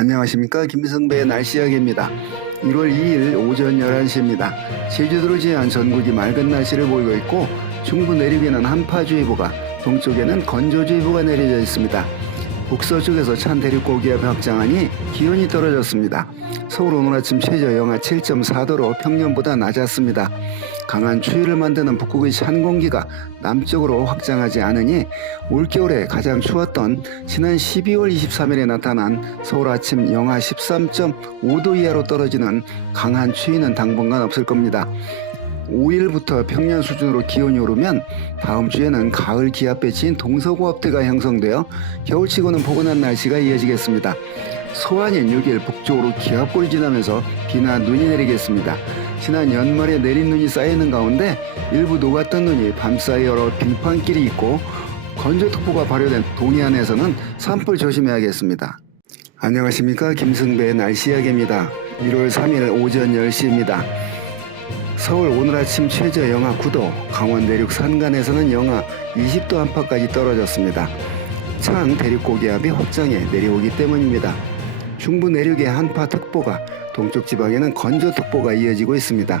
안녕하십니까. 김승배의 날씨 이야기입니다. 1월 2일 오전 11시입니다. 제주도를 제외한 전국이 맑은 날씨를 보이고 있고 중부 내륙에는 한파주의보가, 동쪽에는 건조주의보가 내려져 있습니다. 북서쪽에서 찬 대륙고기압이 확장하니 기온이 떨어졌습니다. 서울 오늘 아침 최저 영하 7.4도로 평년보다 낮았습니다. 강한 추위를 만드는 북극의 찬 공기가 남쪽으로 확장하지 않으니 올겨울에 가장 추웠던 지난 12월 23일에 나타난 서울 아침 영하 13.5도 이하로 떨어지는 강한 추위는 당분간 없을 겁니다. 5일부터 평년 수준으로 기온이 오르면 다음 주에는 가을 기압 배치인 동서고압대가 형성되어 겨울치고는 포근한 날씨가 이어지겠습니다. 소환인 6일 북쪽으로 기압골이 지나면서 비나 눈이 내리겠습니다. 지난 연말에 내린 눈이 쌓이는 가운데 일부 녹았던 눈이 밤사이 여러 빙판길이 있고 건조특보가 발효된 동해안에서는 산불 조심해야겠습니다. 안녕하십니까. 김승배의 날씨 이야기입니다. 1월 3일 오전 10시입니다. 서울 오늘 아침 최저 영하 9도, 강원 내륙 산간에서는 영하 20도 안팎까지 떨어졌습니다. 찬 대륙고기압이 확장해 내려오기 때문입니다. 중부 내륙의 한파특보가, 동쪽 지방에는 건조특보가 이어지고 있습니다.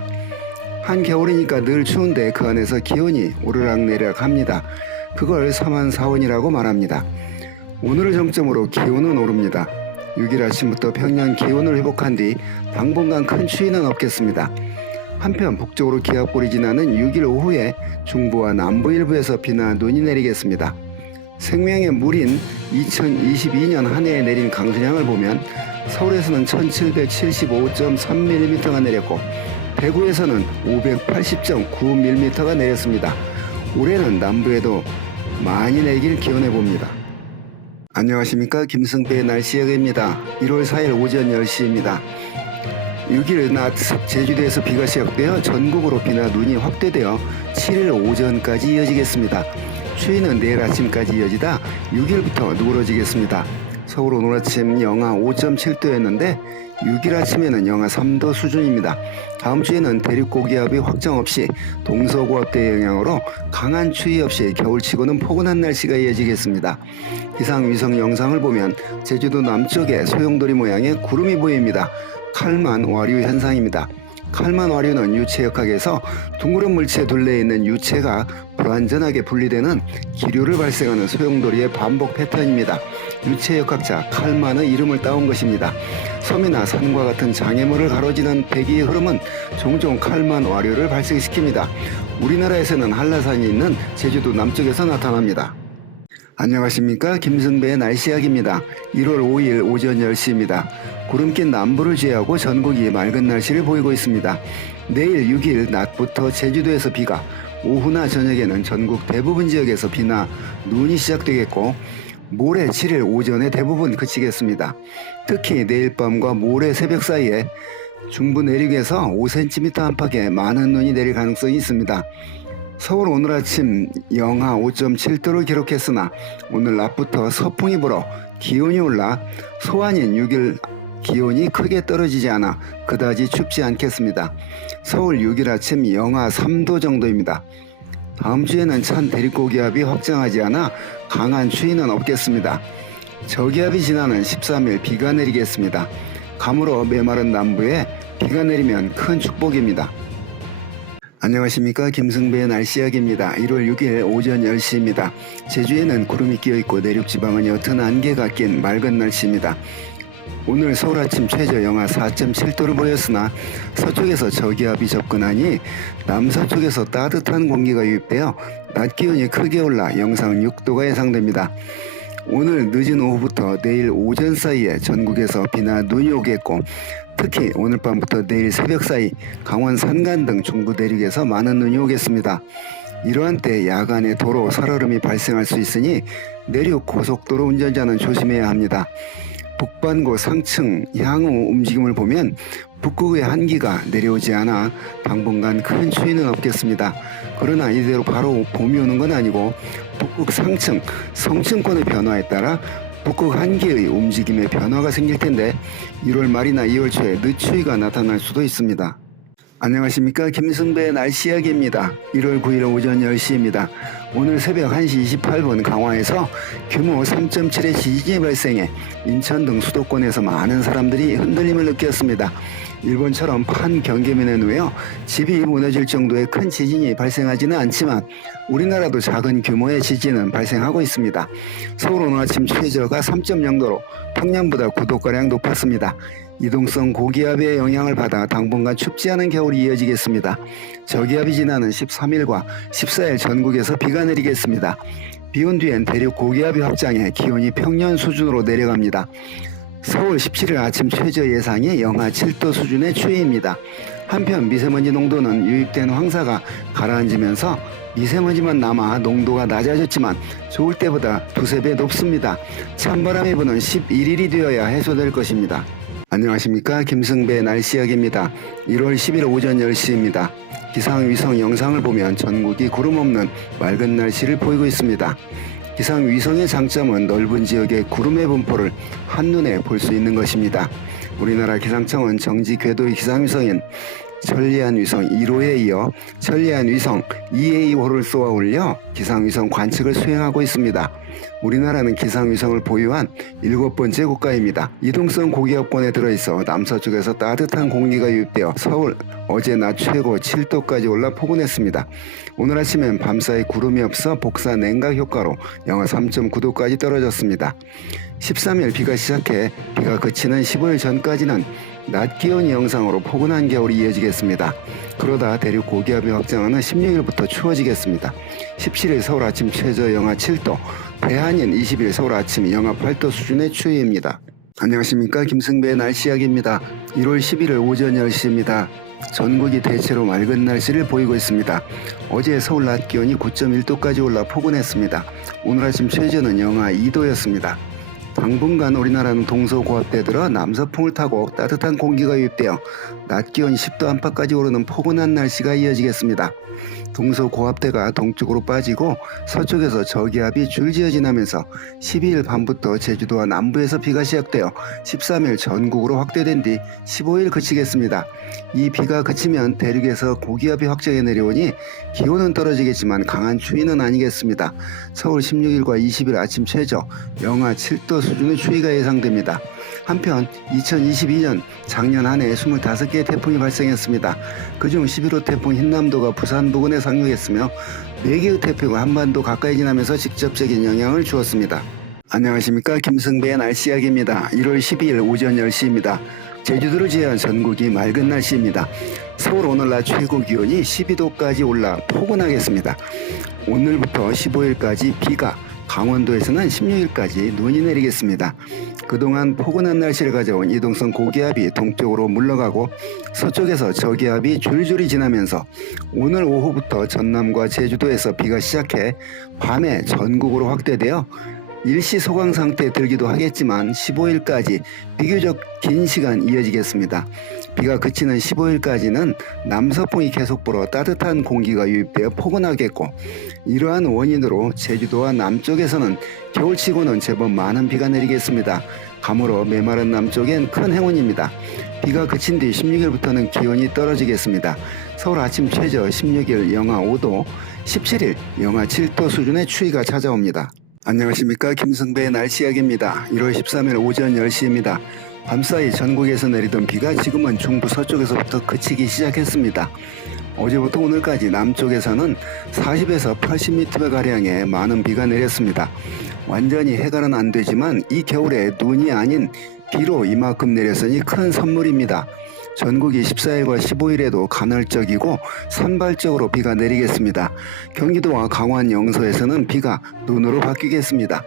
한겨울이니까 늘 추운데 그 안에서 기온이 오르락내리락 합니다. 그걸 사만사원이라고 말합니다. 오늘을 정점으로 기온은 오릅니다. 6일 아침부터 평년 기온을 회복한 뒤 당분간 큰 추위는 없겠습니다. 한편 북쪽으로 기압골이 지나는 6일 오후에 중부와 남부 일부에서 비나 눈이 내리겠습니다. 생명의 물인 2022년 한 해에 내린 강수량을 보면 서울에서는 1775.3mm가 내렸고 대구에서는 580.9mm가 내렸습니다. 올해는 남부에도 많이 내리길 기원해 봅니다. 안녕하십니까. 김승배의 날씨 이야기입니다. 1월 4일 오전 10시입니다. 6일 낮 제주도에서 비가 시작되어 전국으로 비나 눈이 확대되어 7일 오전까지 이어지겠습니다. 추위는 내일 아침까지 이어지다 6일부터 누그러지겠습니다. 서울 오늘 아침 영하 5.7도였는데 6일 아침에는 영하 3도 수준입니다. 다음 주에는 대륙고기압이 확장 없이 동서고압대의 영향으로 강한 추위 없이 겨울치고는 포근한 날씨가 이어지겠습니다. 기상위성 영상을 보면 제주도 남쪽에 소용돌이 모양의 구름이 보입니다. 칼만 와류 현상입니다. 칼만 와류는 유체역학에서 둥그런 물체 둘레에 있는 유체가 불완전하게 분리되는 기류를 발생하는 소용돌이의 반복 패턴입니다. 유체역학자 칼만의 이름을 따온 것입니다. 섬이나 산과 같은 장애물을 가로지는 대기의 흐름은 종종 칼만 와류를 발생시킵니다. 우리나라에서는 한라산이 있는 제주도 남쪽에서 나타납니다. 안녕하십니까. 김승배의 날씨 이야기입니다. 1월 5일 오전 10시입니다. 구름 낀 남부를 제외하고 전국이 맑은 날씨를 보이고 있습니다. 내일 6일 낮부터 제주도에서 비가, 오후나 저녁에는 전국 대부분 지역에서 비나 눈이 시작되겠고 모레 7일 오전에 대부분 그치겠습니다. 특히 내일 밤과 모레 새벽 사이에 중부 내륙에서 5cm 안팎의 많은 눈이 내릴 가능성이 있습니다. 서울 오늘 아침 영하 5.7도를 기록했으나 오늘 낮부터 서풍이 불어 기온이 올라 소환인 6일 기온이 크게 떨어지지 않아 그다지 춥지 않겠습니다. 서울 6일 아침 영하 3도 정도입니다. 다음 주에는 찬 대륙고기압이 확장하지 않아 강한 추위는 없겠습니다. 저기압이 지나는 13일 비가 내리겠습니다. 가물어 메마른 남부에 비가 내리면 큰 축복입니다. 안녕하십니까. 김승배의 날씨 이야기입니다. 1월 6일 오전 10시입니다. 제주에는 구름이 끼어있고 내륙지방은 옅은 안개가 낀 맑은 날씨입니다. 오늘 서울 아침 최저 영하 4.7도를 보였으나 서쪽에서 저기압이 접근하니 남서쪽에서 따뜻한 공기가 유입되어 낮 기온이 크게 올라 영상 6도가 예상됩니다. 오늘 늦은 오후부터 내일 오전 사이에 전국에서 비나 눈이 오겠고 특히 오늘 밤부터 내일 새벽 사이 강원 산간 등 중부 내륙에서 많은 눈이 오겠습니다. 이러한 때 야간에 도로 살얼음이 발생할 수 있으니 내륙 고속도로 운전자는 조심해야 합니다. 북반구 상층 향후 움직임을 보면 북극의 한기가 내려오지 않아 당분간 큰 추위는 없겠습니다. 그러나 이대로 바로 봄이 오는 건 아니고 북극 상층, 성층권의 변화에 따라 북극 한기의 움직임에 변화가 생길 텐데 1월 말이나 2월 초에 늦추위가 나타날 수도 있습니다. 안녕하십니까. 김승배의 날씨 이야기입니다. 1월 9일 오전 10시입니다. 오늘 새벽 1시 28분 강화에서 규모 3.7의 지진이 발생해 인천 등 수도권에서 많은 사람들이 흔들림을 느꼈습니다. 일본처럼 판경계면에 놓여 집이 무너질 정도의 큰 지진이 발생하지는 않지만 우리나라도 작은 규모의 지진은 발생하고 있습니다. 서울 오늘 아침 최저가 3.0도로 평년보다 9도가량 높았습니다. 이동성 고기압의 영향을 받아 당분간 춥지 않은 겨울이 이어지겠습니다. 저기압이 지나는 13일과 14일 전국에서 비가 내리겠습니다. 비온 뒤엔 대륙 고기압이 확장해 기온이 평년 수준으로 내려갑니다. 서울 17일 아침 최저 예상이 영하 7도 수준의 추위입니다. 한편 미세먼지 농도는 유입된 황사가 가라앉으면서 미세먼지만 남아 농도가 낮아졌지만 좋을 때보다 두세 배 높습니다. 찬바람이 부는 11일이 되어야 해소될 것입니다. 안녕하십니까. 김승배의 날씨 이야기입니다. 1월 10일 오전 10시입니다. 기상위성 영상을 보면 전국이 구름 없는 맑은 날씨를 보이고 있습니다. 기상위성의 장점은 넓은 지역의 구름의 분포를 한눈에 볼 수 있는 것입니다. 우리나라 기상청은 정지 궤도의 기상위성인 천리안 위성 1호에 이어 천리안 위성 2A호를 쏘아 올려 기상위성 관측을 수행하고 있습니다. 우리나라는 기상위성을 보유한 7번째 국가입니다. 이동성 고기압권에 들어있어 남서쪽에서 따뜻한 공기가 유입되어 서울 어제 낮 최고 7도까지 올라 포근했습니다. 오늘 아침엔 밤사이 구름이 없어 복사 냉각 효과로 영하 3.9도까지 떨어졌습니다. 13일 비가 시작해 비가 그치는 15일 전까지는 낮 기온이 영상으로 포근한 겨울이 이어지겠습니다. 그러다 대륙 고기압이 확장하는 16일부터 추워지겠습니다. 17일 서울 아침 최저 영하 7도, 대한인 20일 서울 아침 영하 8도 수준의 추위입니다. 안녕하십니까. 김승배의 날씨 이야기입니다. 1월 11일 오전 10시입니다. 전국이 대체로 맑은 날씨를 보이고 있습니다. 어제 서울 낮 기온이 9.1도까지 올라 포근했습니다. 오늘 아침 최저는 영하 2도였습니다. 당분간 우리나라는 동서고압대 들어 남서풍을 타고 따뜻한 공기가 유입되어 낮 기온 10도 안팎까지 오르는 포근한 날씨가 이어지겠습니다. 동서고압대가 동쪽으로 빠지고 서쪽에서 저기압이 줄지어 지나면서 12일 밤부터 제주도와 남부에서 비가 시작되어 13일 전국으로 확대된 뒤 15일 그치겠습니다. 이 비가 그치면 대륙에서 고기압이 확장해 내려오니 기온은 떨어지겠지만 강한 추위는 아니겠습니다. 서울 16일과 20일 아침 최저 영하 7도 수준의 추위가 예상됩니다. 한편 2022년 작년 한 해 25개의 태풍이 발생했습니다. 그중 11호 태풍 흰남도가 부산 부근에 상륙했으며 4개의 태풍이 한반도 가까이 지나면서 직접적인 영향을 주었습니다. 안녕하십니까. 김승배의 날씨 이야기입니다. 1월 12일 오전 10시입니다. 제주도를 제외한 전국이 맑은 날씨입니다. 서울 오늘 낮 최고 기온이 12도까지 올라 포근하겠습니다. 오늘부터 15일까지 비가, 강원도에서는 16일까지 눈이 내리겠습니다. 그동안 포근한 날씨를 가져온 이동성 고기압이 동쪽으로 물러가고 서쪽에서 저기압이 줄줄이 지나면서 오늘 오후부터 전남과 제주도에서 비가 시작해 밤에 전국으로 확대되어 일시 소강 상태에 들기도 하겠지만 15일까지 비교적 긴 시간 이어지겠습니다. 비가 그치는 15일까지는 남서풍이 계속 불어 따뜻한 공기가 유입되어 포근하겠고 이러한 원인으로 제주도와 남쪽에서는 겨울치고는 제법 많은 비가 내리겠습니다. 가물어 메마른 남쪽엔 큰 행운입니다. 비가 그친 뒤 16일부터는 기온이 떨어지겠습니다. 서울 아침 최저 16일 영하 5도, 17일 영하 7도 수준의 추위가 찾아옵니다. 안녕하십니까. 김승배의 날씨 이야기입니다. 1월 13일 오전 10시입니다. 밤사이 전국에서 내리던 비가 지금은 중부 서쪽에서부터 그치기 시작했습니다. 어제부터 오늘까지 남쪽에서는 40에서 80mm가량의 많은 비가 내렸습니다. 완전히 해결은 안 되지만 이 겨울에 눈이 아닌 비로 이만큼 내렸으니 큰 선물입니다. 전국이 14일과 15일에도 간헐적이고 산발적으로 비가 내리겠습니다. 경기도와 강원 영서에서는 비가 눈으로 바뀌겠습니다.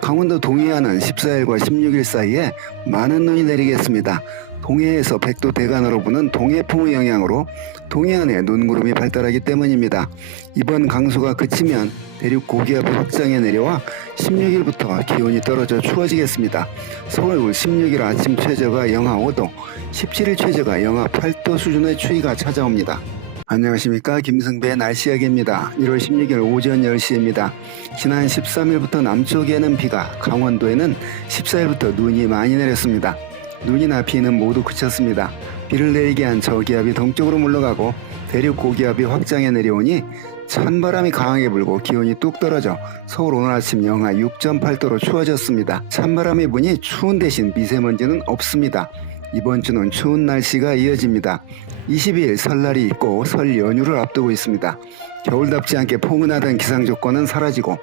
강원도 동해안은 14일과 16일 사이에 많은 눈이 내리겠습니다. 동해에서 백도 대간으로 부는 동해풍의 영향으로 동해안에 눈구름이 발달하기 때문입니다. 이번 강수가 그치면 대륙 고기압이 확장해 내려와 16일부터 기온이 떨어져 추워지겠습니다. 서울 16일 아침 최저가 영하 5도, 17일 최저가 영하 8도 수준의 추위가 찾아옵니다. 안녕하십니까. 김승배의 날씨 이야기입니다. 1월 16일 오전 10시입니다. 지난 13일부터 남쪽에는 비가, 강원도에는 14일부터 눈이 많이 내렸습니다. 눈이나 비는 모두 그쳤습니다. 비를 내리게 한 저기압이 동쪽으로 물러가고 대륙 고기압이 확장해 내려오니 찬바람이 강하게 불고 기온이 뚝 떨어져 서울 오늘 아침 영하 6.8도로 추워졌습니다. 찬바람이 부니 추운 대신 미세먼지는 없습니다. 이번 주는 추운 날씨가 이어집니다. 22일 설날이 있고 설 연휴를 앞두고 있습니다. 겨울답지 않게 포근하던 기상 조건은 사라지고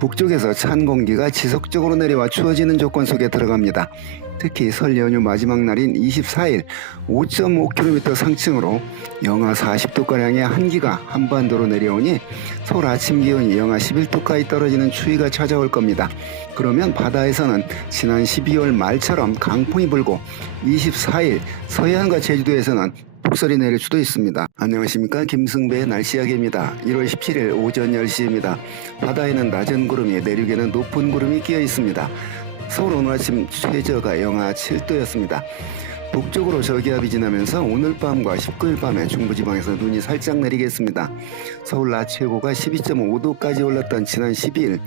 북쪽에서 찬 공기가 지속적으로 내려와 추워지는 조건 속에 들어갑니다. 특히 설 연휴 마지막 날인 24일 5.5km 상층으로 영하 40도가량의 한기가 한반도로 내려오니 서울 아침 기온이 영하 11도까지 떨어지는 추위가 찾아올 겁니다. 그러면 바다에서는 지난 12월 말처럼 강풍이 불고 24일 서해안과 제주도에서는 폭설이 내릴 수도 있습니다. 안녕하십니까, 김승배의 날씨 이야기입니다. 1월 17일 오전 10시입니다. 바다에는 낮은 구름이, 내륙에는 높은 구름이 끼어 있습니다. 서울 오늘 아침 최저가 영하 7도였습니다. 북쪽으로 저기압이 지나면서 오늘 밤과 19일 밤에 중부지방에서 눈이 살짝 내리겠습니다. 서울 낮 최고가 12.5도까지 올랐던 지난 12일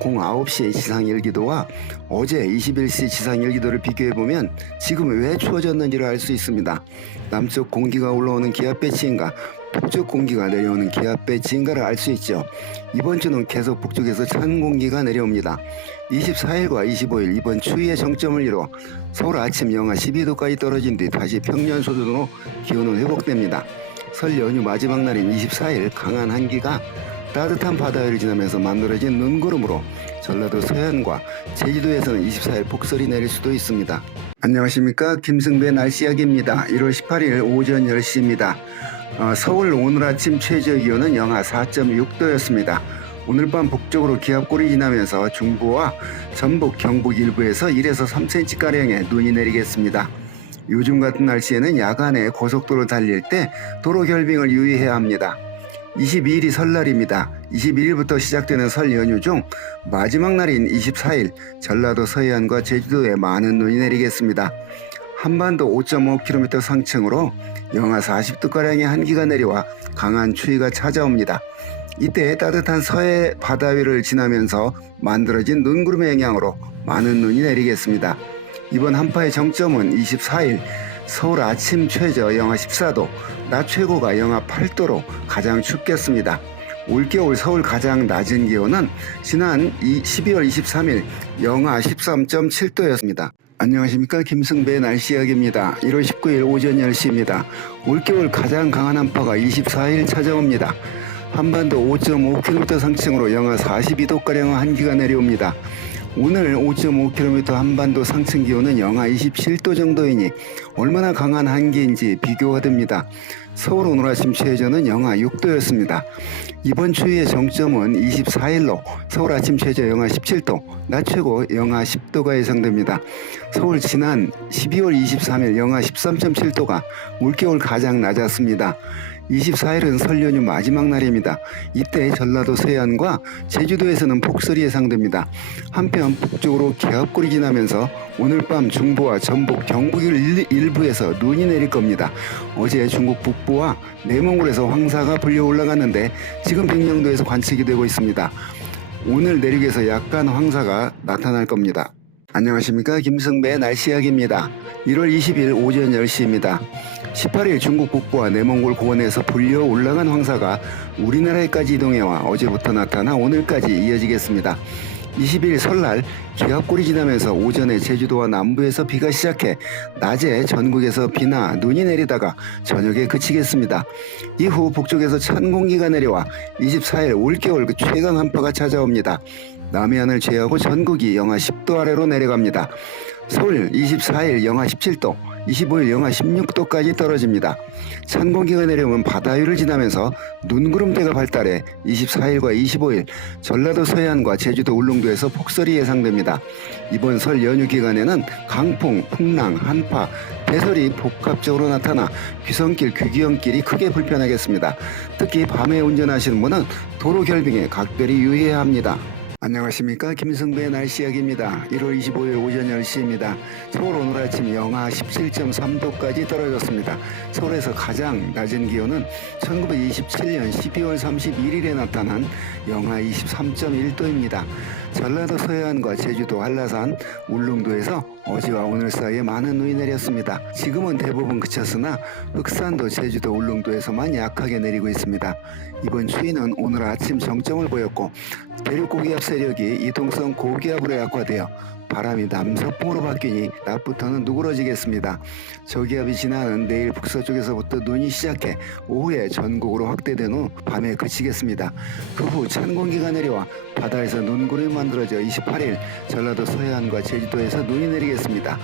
09시 지상 일기도와 어제 21시 지상 일기도를 비교해보면 지금 왜 추워졌는지를 알 수 있습니다. 남쪽 공기가 올라오는 기압 배치인가, 북쪽 공기가 내려오는 기압 배치인가를 알 수 있죠. 이번 주는 계속 북쪽에서 찬 공기가 내려옵니다. 24일과 25일 이번 추위의 정점을 이뤄 서울 아침 영하 12도까지 떨어진 뒤 다시 평년 수준으로 기온은 회복됩니다. 설 연휴 마지막 날인 24일 강한 한기가 따뜻한 바다 위를 지나면서 만들어진 눈구름으로 전라도 서해안과 제주도에서는 24일 폭설이 내릴 수도 있습니다. 안녕하십니까, 김승배 날씨 이야기입니다. 1월 18일 오전 10시입니다. 서울 오늘 아침 최저 기온은 영하 4.6도였습니다. 오늘 밤 북쪽으로 기압골이 지나면서 중부와 전북, 경북 일부에서 1에서 3cm가량의 눈이 내리겠습니다. 요즘 같은 날씨에는 야간에 고속도로 달릴 때 도로 결빙을 유의해야 합니다. 22일이 설날입니다. 21일부터 시작되는 설 연휴 중 마지막 날인 24일 전라도 서해안과 제주도에 많은 눈이 내리겠습니다. 한반도 5.5km 상층으로 영하 40도가량의 한기가 내려와 강한 추위가 찾아옵니다. 이때 따뜻한 서해 바다 위를 지나면서 만들어진 눈구름의 영향으로 많은 눈이 내리겠습니다. 이번 한파의 정점은 24일 서울 아침 최저 영하 14도, 낮 최고가 영하 8도로 가장 춥겠습니다. 올겨울 서울 가장 낮은 기온은 지난 12월 23일 영하 13.7도였습니다. 안녕하십니까, 김승배의 날씨 이야기입니다. 1월 19일 오전 10시입니다. 올겨울 가장 강한 한파가 24일 찾아옵니다. 한반도 5.5km 상층으로 영하 42도가량의 한기가 내려옵니다. 오늘 5.5km 한반도 상층 기온은 영하 27도 정도이니 얼마나 강한 한기인지 비교가 됩니다. 서울 오늘 아침 최저는 영하 6도였습니다. 이번 추위의 정점은 24일로 서울 아침 최저 영하 17도, 낮 최고 영하 10도가 예상됩니다. 서울 지난 12월 23일 영하 13.7도가 올겨울 가장 낮았습니다. 24일은 설 연휴 마지막 날입니다. 이때 전라도 서해안과 제주도에서는 폭설이 예상됩니다. 한편 북쪽으로 기압골이 지나면서 오늘 밤 중부와 전북, 경북 일부에서 눈이 내릴 겁니다. 어제 중국 북부와 내몽골에서 황사가 불려 올라갔는데 지금 백령도에서 관측이 되고 있습니다. 오늘 내륙에서 약간 황사가 나타날 겁니다. 안녕하십니까, 김승배의 날씨 이야기입니다. 1월 20일 오전 10시입니다. 18일 중국 북부와 내몽골 고원에서 불려 올라간 황사가 우리나라에까지 이동해와 어제부터 나타나 오늘까지 이어지겠습니다. 20일 설날 기압골이 지나면서 오전에 제주도와 남부에서 비가 시작해 낮에 전국에서 비나 눈이 내리다가 저녁에 그치겠습니다. 이후 북쪽에서 찬 공기가 내려와 24일 올겨울 최강 한파가 찾아옵니다. 남해안을 제외하고 전국이 영하 10도 아래로 내려갑니다. 서울 24일 영하 17도, 25일 영하 16도까지 떨어집니다. 찬 공기가 내려오면 바다 위를 지나면서 눈구름대가 발달해 24일과 25일 전라도 서해안과 제주도 울릉도에서 폭설이 예상됩니다. 이번 설 연휴 기간에는 강풍, 풍랑, 한파, 대설이 복합적으로 나타나 귀성길, 귀경길이 크게 불편하겠습니다. 특히 밤에 운전하시는 분은 도로 결빙에 각별히 유의해야 합니다. 안녕하십니까, 김승배의 날씨 이야기입니다. 1월 25일 오전 10시입니다. 서울 오늘 아침 영하 17.3도까지 떨어졌습니다. 서울에서 가장 낮은 기온은 1927년 12월 31일에 나타난 영하 23.1도입니다. 전라도 서해안과 제주도 한라산, 울릉도에서 어제와 오늘 사이에 많은 눈이 내렸습니다. 지금은 대부분 그쳤으나 흑산도 제주도 울릉도에서만 약하게 내리고 있습니다. 이번 추위는 오늘 아침 정점을 보였고 대륙고기압 세력이 이동성 고기압으로 약화되어 바람이 남서풍으로 바뀌니 낮부터는 누그러지겠습니다. 저기압이 지나는 내일 북서쪽에서부터 눈이 시작해 오후에 전국으로 확대된 후 밤에 그치겠습니다. 그 후 찬 공기가 내려와 바다에서 눈구름이 만들어져 28일 전라도 서해안과 제주도에서 눈이 내리겠습니다.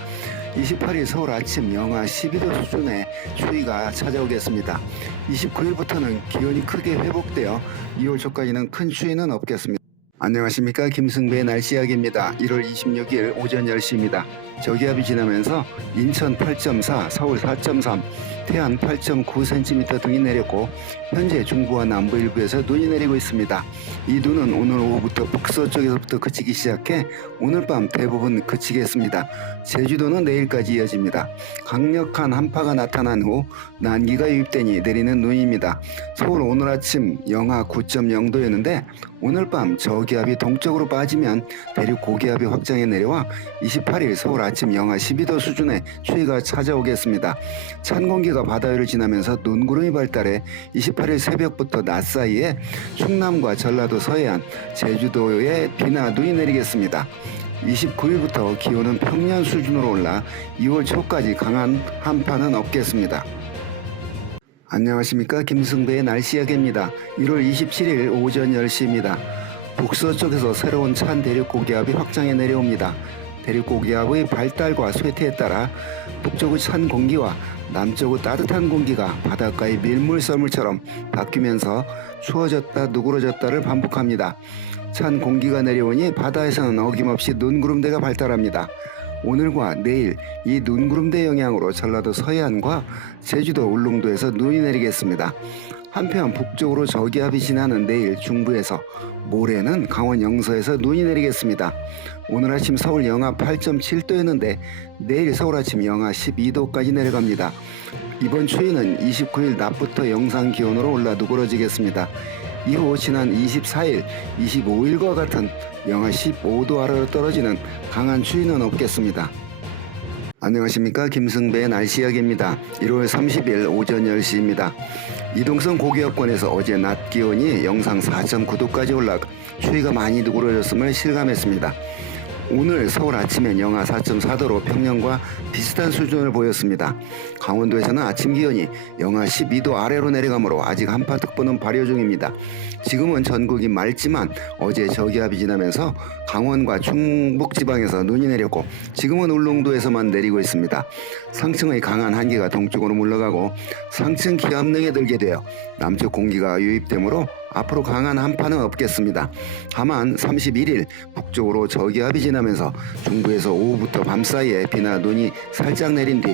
28일 서울 아침 영하 12도 수준의 추위가 찾아오겠습니다. 29일부터는 기온이 크게 회복되어 2월 초까지는 큰 추위는 없겠습니다. 안녕하십니까, 김승배의 날씨 이야기입니다. 1월 26일 오전 10시입니다. 저기압이 지나면서 인천 8.4, 서울 4.3, 태안 8.9cm 등이 내렸고 현재 중부와 남부 일부에서 눈이 내리고 있습니다. 이 눈은 오늘 오후부터 북서쪽에서부터 그치기 시작해 오늘 밤 대부분 그치겠습니다. 제주도는 내일까지 이어집니다. 강력한 한파가 나타난 후 난기가 유입되니 내리는 눈입니다. 서울 오늘 아침 영하 9.0도였는데 오늘 밤 저기압이 동쪽으로 빠지면 대륙 고기압이 확장해 내려와 28일 서울 아침 영하 12도 수준의 추위가 찾아오겠습니다. 찬 공기가 바다 위를 지나면서 눈구름이 발달해 28일 새벽부터 낮 사이에 충남과 전라도 서해안, 제주도에 비나 눈이 내리겠습니다. 29일부터 기온은 평년 수준으로 올라 2월 초까지 강한 한파는 없겠습니다. 안녕하십니까, 김승배의 날씨 이야기입니다. 1월 27일 오전 10시입니다. 북서쪽에서 새로운 찬 대륙 고기압이 확장해 내려옵니다. 대륙 고기압의 발달과 쇠퇴에 따라 북쪽의 찬 공기와 남쪽의 따뜻한 공기가 바닷가의 밀물썰물처럼 바뀌면서 추워졌다 누그러졌다를 반복합니다. 찬 공기가 내려오니 바다에서는 어김없이 눈구름대가 발달합니다. 오늘과 내일 이 눈구름대 영향으로 전라도 서해안과 제주도 울릉도에서 눈이 내리겠습니다. 한편 북쪽으로 저기압이 지나는 내일 중부에서 모레는 강원 영서에서 눈이 내리겠습니다. 오늘 아침 서울 영하 8.7도였는데 내일 서울 아침 영하 12도까지 내려갑니다. 이번 추위는 29일 낮부터 영상 기온으로 올라 누그러지겠습니다. 이후 지난 24일, 25일과 같은 영하 15도 아래로 떨어지는 강한 추위는 없겠습니다. 안녕하십니까, 김승배의 날씨 이야기입니다. 1월 30일 오전 10시입니다. 이동성 고기압권에서 어제 낮 기온이 영상 4.9도까지 올라 추위가 많이 누그러졌음을 실감했습니다. 오늘 서울 아침엔 영하 4.4도로 평년과 비슷한 수준을 보였습니다. 강원도에서는 아침 기온이 영하 12도 아래로 내려가므로 아직 한파특보는 발효 중입니다. 지금은 전국이 맑지만 어제 저기압이 지나면서 강원과 충북지방에서 눈이 내렸고 지금은 울릉도에서만 내리고 있습니다. 상층의 강한 한기가 동쪽으로 물러가고 상층 기압능에 들게 되어 남쪽 공기가 유입되므로 앞으로 강한 한파는 없겠습니다. 다만 31일 북쪽으로 저기압이 지나면서 중부에서 오후부터 밤 사이에 비나 눈이 살짝 내린 뒤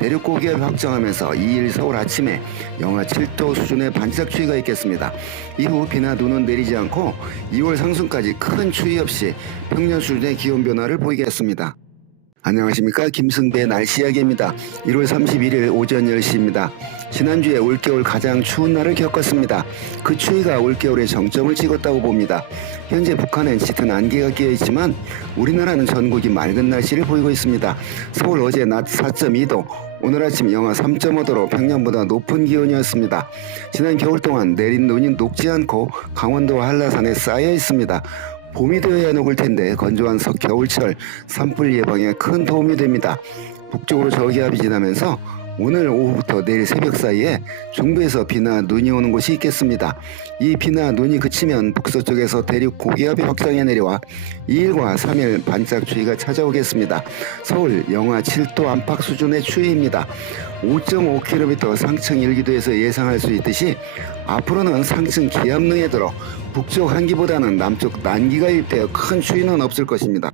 대륙 고기압이 확장하면서 2일 서울 아침에 영하 7도 수준의 반짝 추위가 있겠습니다. 이후 비나 눈은 내리지 않고 2월 상순까지 큰 추위 없이 평년 수준의 기온 변화를 보이겠습니다. 안녕하십니까, 김승배의 날씨 이야기입니다. 1월 31일 오전 10시입니다. 지난주에 올겨울 가장 추운 날을 겪었습니다. 그 추위가 올겨울의 정점을 찍었다고 봅니다. 현재 북한엔 짙은 안개가 끼어있지만 우리나라는 전국이 맑은 날씨를 보이고 있습니다. 서울 어제 낮 4.2도, 오늘 아침 영하 3.5도로 평년보다 높은 기온이었습니다. 지난 겨울 동안 내린 눈이 녹지 않고 강원도와 한라산에 쌓여 있습니다. 봄이 되어야 녹을 텐데 건조한 겨울철 산불 예방에 큰 도움이 됩니다. 북쪽으로 저기압이 지나면서 오늘 오후부터 내일 새벽 사이에 중부에서 비나 눈이 오는 곳이 있겠습니다. 이 비나 눈이 그치면 북서쪽에서 대륙 고기압이 확장해 내려와 2일과 3일 반짝 추위가 찾아오겠습니다. 서울 영하 7도 안팎 수준의 추위입니다. 5.5km 상층 일기도에서 예상할 수 있듯이 앞으로는 상층 기압능에 들어 북쪽 한기보다는 남쪽 난기가 유입되어 큰 추위는 없을 것입니다.